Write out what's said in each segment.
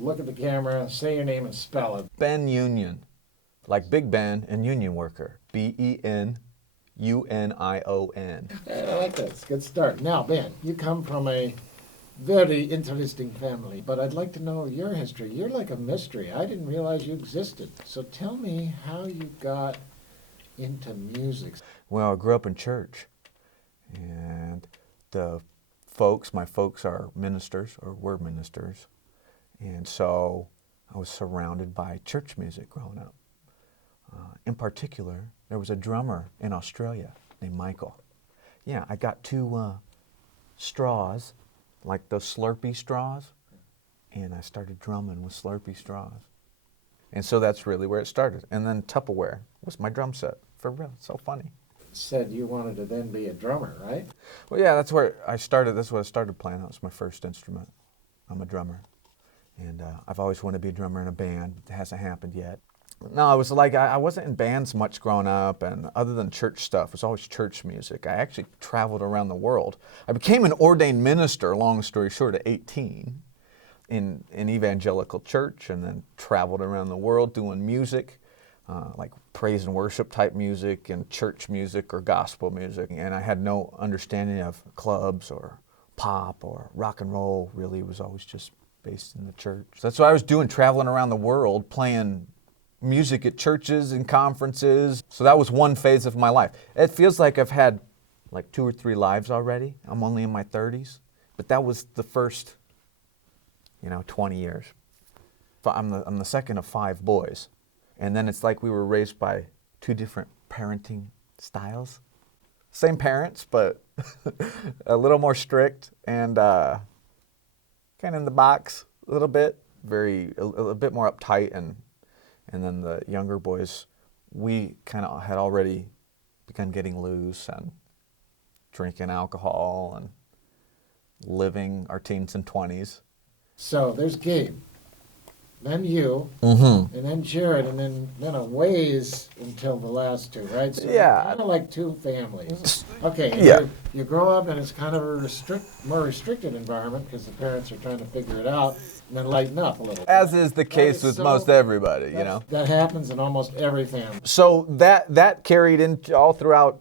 Look at the camera, say your name and spell it. Ben Union, like Big Ben and union worker. Benunion. I like that. It's a good start. Now, Ben, you come from a very interesting family, but I'd like to know your history. You're like a mystery. I didn't realize you existed. So tell me how you got into music. Well, I grew up in church, and my folks are ministers, or were ministers, and so I was surrounded by church music growing up. In particular, there was a drummer in Australia named Michael. Yeah, I got two straws, like those Slurpee straws, and I started drumming with Slurpee straws. And so that's really where it started. And then Tupperware was my drum set, for real. It's so funny. Said you wanted to then be a drummer, right? Well, yeah, that's where I started. That's what I started playing. That was my first instrument. I'm a drummer. And I've always wanted to be a drummer in a band. It hasn't happened yet. No, I was like, I wasn't in bands much growing up, and other than church stuff, it was always church music. I actually traveled around the world. I became an ordained minister, long story short, at 18 in an evangelical church, and then traveled around the world doing music, like praise and worship type music and church music or gospel music. And I had no understanding of clubs or pop or rock and roll, really. It was always just based in the church. So that's what I was doing, traveling around the world, playing music at churches and conferences. So that was one phase of my life. It feels like I've had like 2 or 3 lives already. I'm only in my 30s, but that was the first, 20 years. I'm the second of 5 boys. And then it's like we were raised by 2 different parenting styles. Same parents, but a little more strict and kind of in the box a little bit, a bit more uptight. And then the younger boys, we kind of had already begun getting loose and drinking alcohol and living our teens and 20s. So there's Gabe, then you, Mm-hmm. and then Jared, and then a ways until the last 2, right? So Yeah. kind of like 2 families. Okay. And Yeah. You grow up and it's kind of a more restricted environment because the parents are trying to figure it out and then lighten up a little. As is the case with So most everybody, That happens in almost every family. So that carried into all throughout,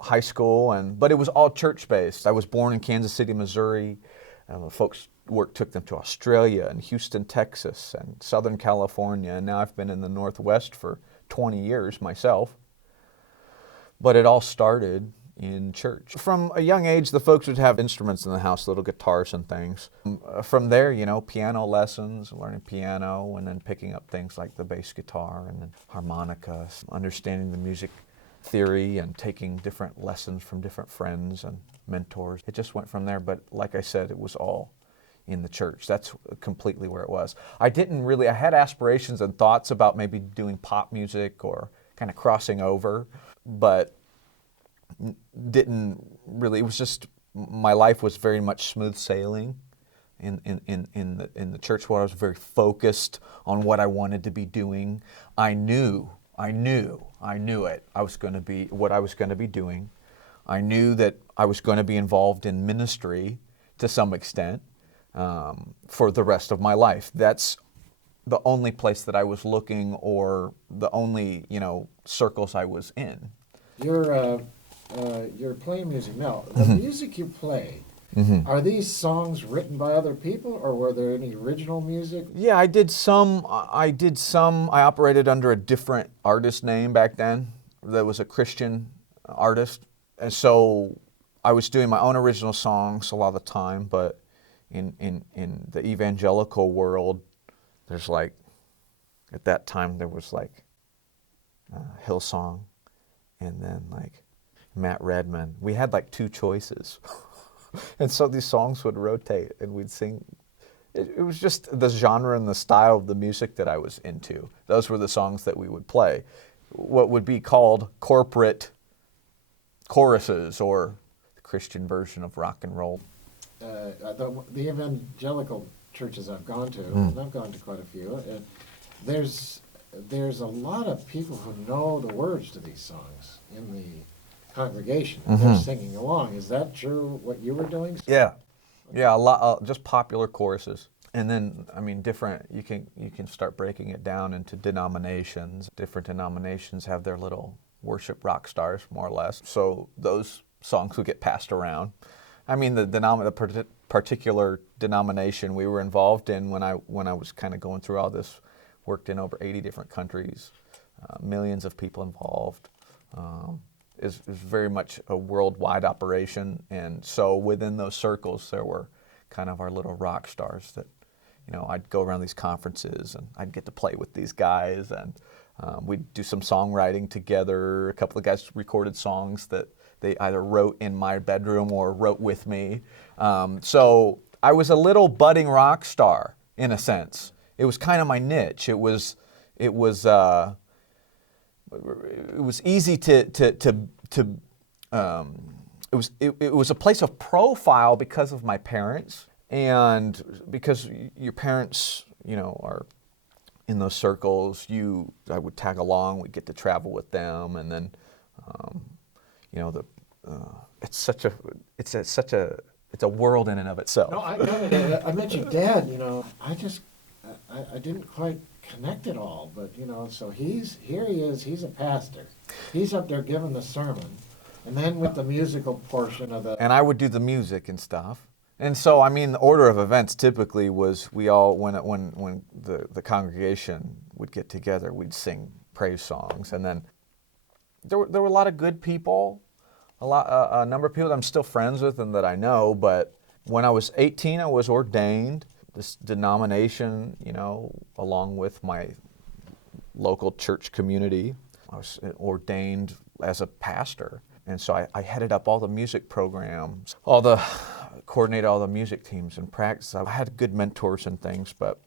high school, but it was all church-based. I was born in Kansas City, Missouri. Folks' work took them to Australia and Houston, Texas, and Southern California, and now I've been in the Northwest for 20 years myself. But it all started in church. From a young age, the folks would have instruments in the house, little guitars and things. From there, piano lessons, learning piano, and then picking up things like the bass guitar and then harmonica, understanding the music theory and taking different lessons from different friends and mentors. It just went from there, but like I said, it was all in the church. That's completely where it was. I had aspirations and thoughts about maybe doing pop music or kind of crossing over, but didn't really. It was just, my life was very much smooth sailing in the church where I was very focused on what I wanted to be doing. I knew it. I was going to be what I was going to be doing. I knew that I was going to be involved in ministry to some extent for the rest of my life. That's the only place that I was looking, or the only circles I was in. You're playing music now. The music you play, are these songs written by other people, or were there any original music? Yeah, I did some. I operated under a different artist name back then. That was a Christian artist, and so I was doing my own original songs a lot of the time. But in the evangelical world, there's like, at that time there was like Hillsong, and then like Matt Redman. We had like 2 choices. And so these songs would rotate and we'd sing. It was just the genre and the style of the music that I was into. Those were the songs that we would play. What would be called corporate choruses, or the Christian version of rock and roll. The evangelical churches I've gone to, and I've gone to quite a few, there's a lot of people who know the words to these songs in the congregation. They're singing along. Is that true, what you were doing? Yeah, a lot, just popular choruses. And then, I mean, different, you can start breaking it down into denominations. Different denominations have their little worship rock stars, more or less. So those songs would get passed around. I mean, the particular denomination we were involved in when I was kind of going through all this, worked in over 80 different countries, millions of people involved, is very much a worldwide operation. And so within those circles, there were kind of our little rock stars that, you know, I'd go around these conferences and I'd get to play with these guys, and we'd do some songwriting together. A couple of guys recorded songs that they either wrote in my bedroom or wrote with me. So I was a little budding rock star in a sense. It was kind of my niche. It was easy it was a place of profile because of my parents, and because your parents, you know, are in those circles. I would tag along. We'd get to travel with them, and then, you know, it's a world in and of itself. No, I met your dad. You know, I didn't quite connect it all, but you know, so here he is. He's a pastor. He's up there giving the sermon, and then with the musical portion of the. And I would do the music and stuff. And so, I mean, the order of events typically was we all, when the congregation would get together, we'd sing praise songs, and then there were a lot of good people, a number of people that I'm still friends with and that I know. But when I was 18, I was ordained. This denomination, you know, along with my local church community, I was ordained as a pastor. And so I headed up all the music programs, coordinated all the music teams and practice. I had good mentors and things, but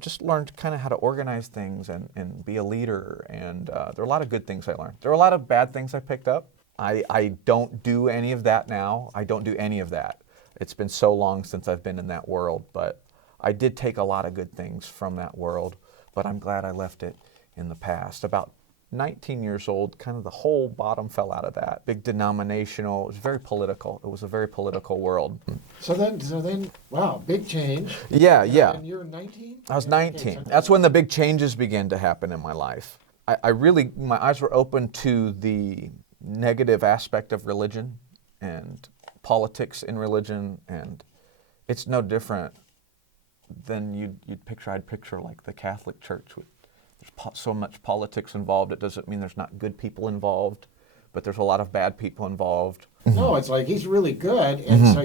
just learned kind of how to organize things and be a leader. And there are a lot of good things I learned. There are a lot of bad things I picked up. I don't do any of that now. I don't do any of that. It's been so long since I've been in that world, but I did take a lot of good things from that world, but I'm glad I left it in the past. About 19 years old, kind of the whole bottom fell out of that. Big denominational, it was very political. It was a very political world. So then, wow, big change. Yeah. And you're 19? I was Yeah, 19. okay, so- That's when the big changes began to happen in my life. My eyes were open to the negative aspect of religion and politics in religion, and it's no different than I'd picture like the Catholic Church. There's so much politics involved. It doesn't mean there's not good people involved, but there's a lot of bad people involved. No, it's like he's really good, and so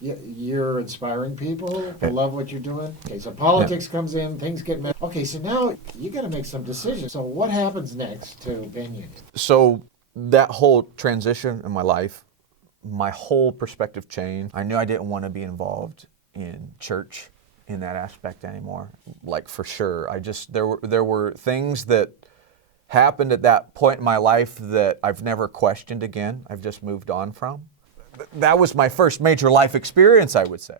you're inspiring people to love what you're doing. Okay, so politics comes in, things get messed. Okay, so now you got to make some decisions. So what happens next to Benyon? So that whole transition in my life, my whole perspective changed. I knew I didn't want to be involved in church in that aspect anymore, like for sure. There were things that happened at that point in my life that I've never questioned again. I've just moved on from. That was my first major life experience, I would say.